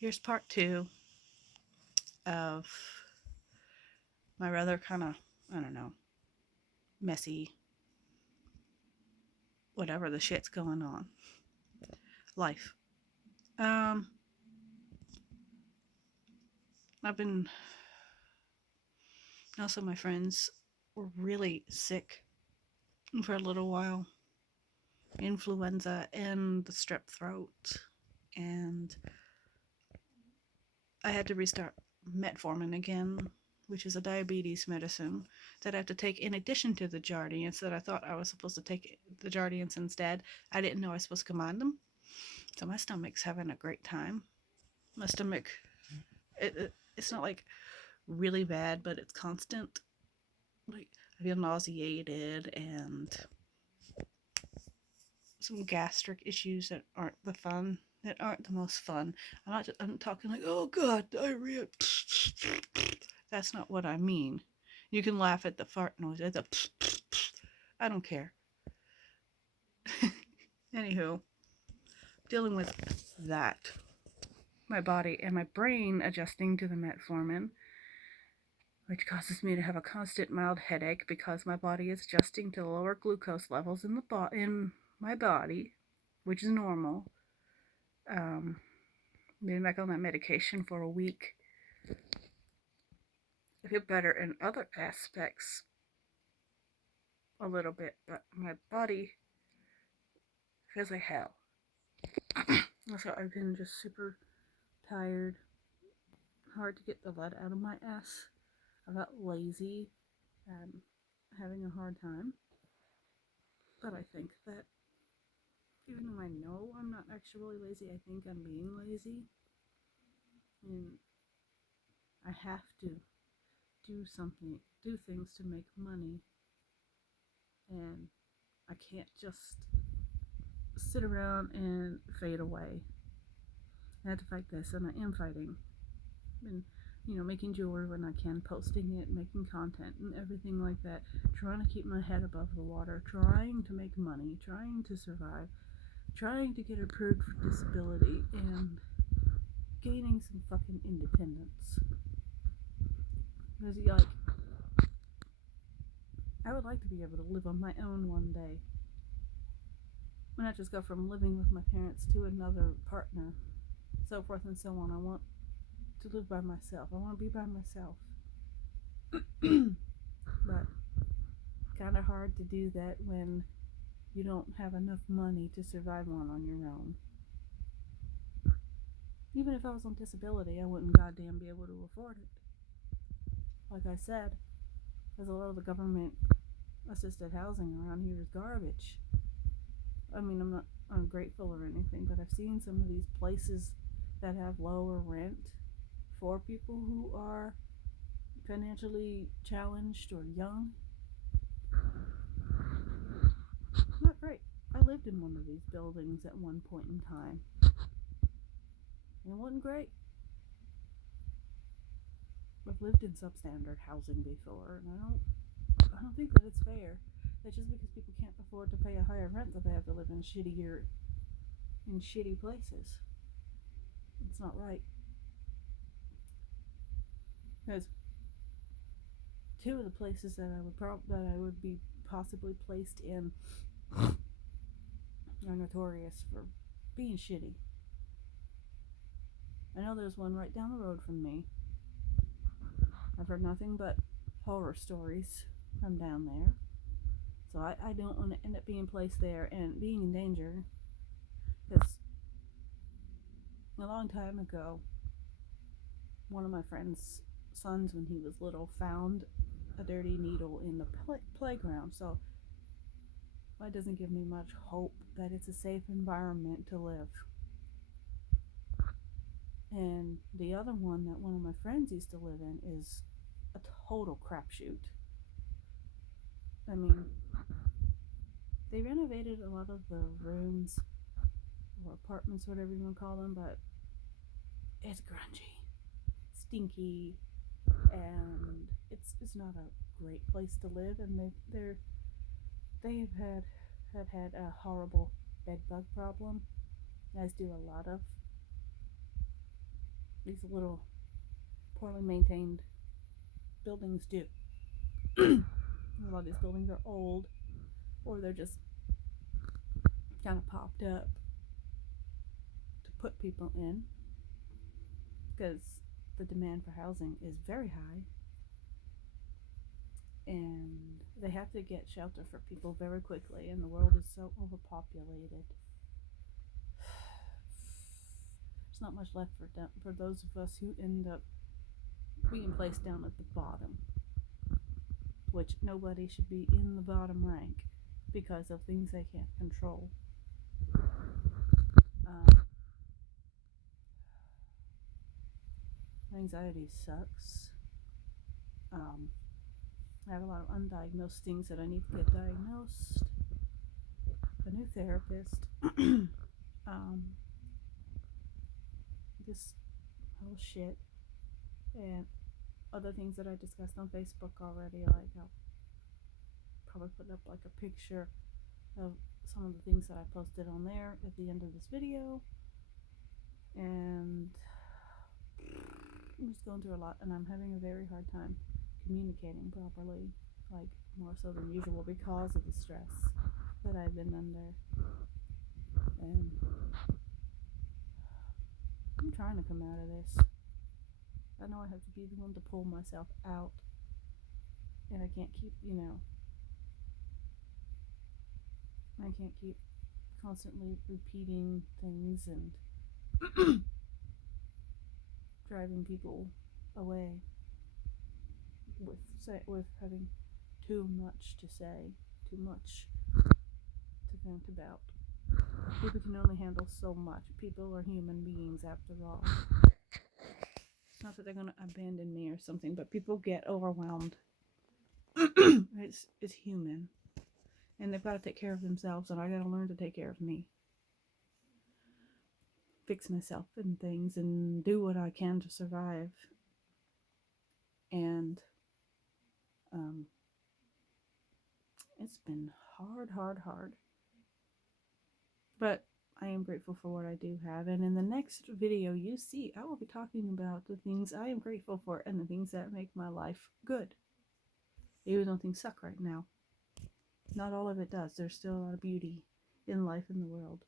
Here's part two of my rather kind of, I don't know, messy, whatever the shit's going on. Life. Um, I've been, also my friends were really sick for a little while. Influenza and the strep throat. And I had to restart metformin again, which is a diabetes medicine that I have to take in addition to the Jardiance that I thought I was supposed to take the Jardiance instead. I didn't know I was supposed to combine them. So my stomach's having a great time. My stomach, it's not like really bad, but it's constant. Like I feel nauseated and some gastric issues that aren't the fun. That aren't the most fun. I'm talking like, oh god, diarrhea. That's not what I mean. You can laugh at the fart noise. At the I don't care. Anywho, dealing with that. My body and my brain adjusting to the metformin, which causes me to have a constant mild headache because my body is adjusting to lower glucose levels in my body, which is normal. Been back on that medication for a week. I feel better in other aspects a little bit, but my body feels like hell. So I've been just super tired, hard to get the lead out of my ass. I got lazy and having a hard time. But I think that even though I know I'm not actually lazy, I think I'm being lazy. And I have to do things to make money. And I can't just sit around and fade away. I had to fight this, and I am fighting. And making jewelry when I can, posting it, making content, and everything like that. Trying to keep my head above the water, trying to make money, trying to survive, trying to get approved for disability, and gaining some fucking independence. Because, I would like to be able to live on my own one day. When I just go from living with my parents to another partner, so forth and so on. I want to live by myself. I want to be by myself. But kind of hard to do that when you don't have enough money to survive on your own. Even if I was on disability, I wouldn't goddamn be able to afford it. Like I said, there's a lot of the government assisted housing around here is garbage. I mean, I'm not ungrateful or anything, but I've seen some of these places that have lower rent for people who are financially challenged or young. Not great. I lived in one of these buildings at one point in time. And it wasn't great. I've lived in substandard housing before, and I don't think that it's fair that just because people can't afford to pay a higher rent that they have to live in shitty places. It's not right. Because two of the places that I would be possibly placed in are notorious for being shitty. I know there's one right down the road from me. I've heard nothing but horror stories from down there. So I don't want to end up being placed there and being in danger. Because a long time ago, one of my friend's sons, when he was little, found a dirty needle in the playground. So that doesn't give me much hope that it's a safe environment to live. And the other one that one of my friends used to live in is a total crapshoot. I mean, they renovated a lot of the rooms or apartments, whatever you want to call them, but it's grungy, stinky, and it's not a great place to live. And they've had a horrible bed bug problem, as do a lot of these little poorly maintained buildings do. A lot of these buildings are old, or they're just kind of popped up to put people in because the demand for housing is very high, and they have to get shelter for people very quickly, and the world is so overpopulated. There's not much left for those of us who end up being placed down at the bottom, which nobody should be in the bottom rank because of things they can't control. Anxiety sucks. I have a lot of undiagnosed things that I need to get diagnosed. A new therapist. This whole shit. And other things that I discussed on Facebook already. Like I'll probably put up like a picture of some of the things that I posted on there at the end of this video. And I'm just going through a lot, and I'm having a very hard time communicating properly, like more so than usual because of the stress that I've been under. And I'm trying to come out of this. I know I have to be the one to pull myself out, and I can't keep, I can't keep constantly repeating things and driving people away with having too much to say, too much to vent about. People can only handle so much. People are human beings after all. It's not that they're gonna abandon me or something, but people get overwhelmed. It's human, and they've got to take care of themselves, and I got to learn to take care of me. Fix myself and things, and do what I can to survive. And it's been hard. But I am grateful for what I do have. And in the next video you see, I will be talking about the things I am grateful for and the things that make my life good. Even though things suck right now. Not all of it does. There's still a lot of beauty in life in the world.